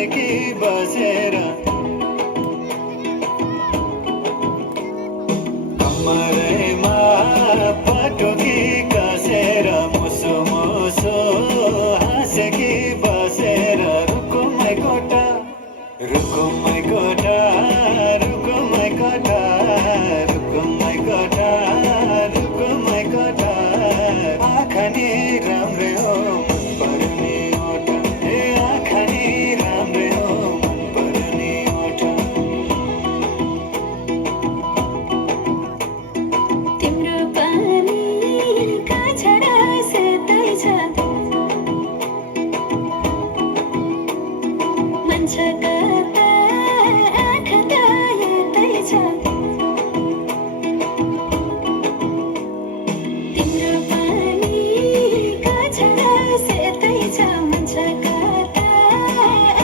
हाँसेकी बसेर कम्मरैमा पटुकी कसेर मुसु मुसु हाँसेकी बसेर रुकुमै कोठा रुकुमै कोठा रुकुमै कोठा रुकुमै कोठा रुकुमै कोठा आँखा नि राम्रै हो मन पर्ने ओठ ए आँखा नि राम्रै हो मन पर्ने ओठ तिम्रो पानीका छडा सेतै छ मन छ कता आँखा त हेर्दै छ तिम्रो पानीका छडा सेतै छ मन छ कता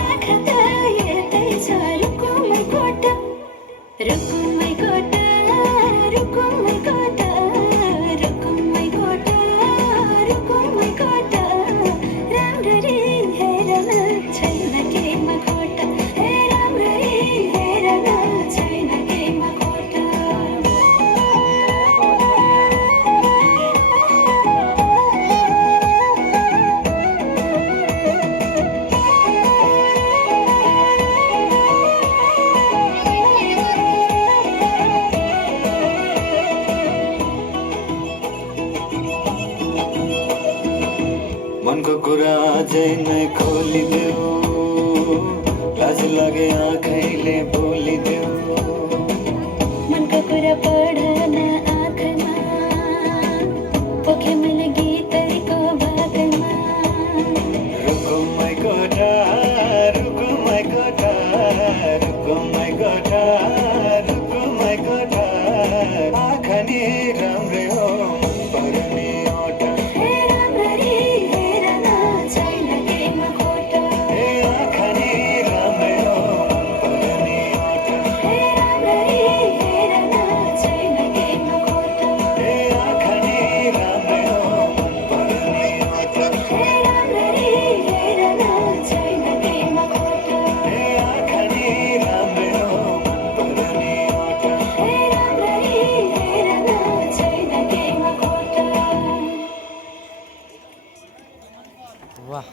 आँखा त हेर्दै छ रुकुमै कोठा रुकुमै कोठा रुकुमै कोठा रुकुमै कोठा रुकुमै कोठा राम्ररी हेरन छैन केमा खोटा हे राम्ररी हेरन छैन केमा खोटा मनको कुरा अझै नै खोलिदेऊ लाज लागे आँखैले बोलिदेऊ मनको कुरा पढ्न आँखामा पोखे मैले गीतैको बाटोमा रुकुमै कोठा रुकुमै कोठा रुकुमै कोठा रुकुमै कोठा आँखा नि राम्रै हो मन पर्ने ओठ हे राम्ररी हेरन छैन केमा खोटा ए आँखा नि राम्रै हो मन पर्ने ओठ हे राम्ररी हेरन छैन केमा खोटा ए आँखा नि राम्रै हो मन पर्ने ओठ हे राम्ररी हेरन छैन केमा खोटा ए आँखा नि राम्रै हो मन पर्ने ओठ हे राम्ररी हेरन छैन केमा खोटा वाह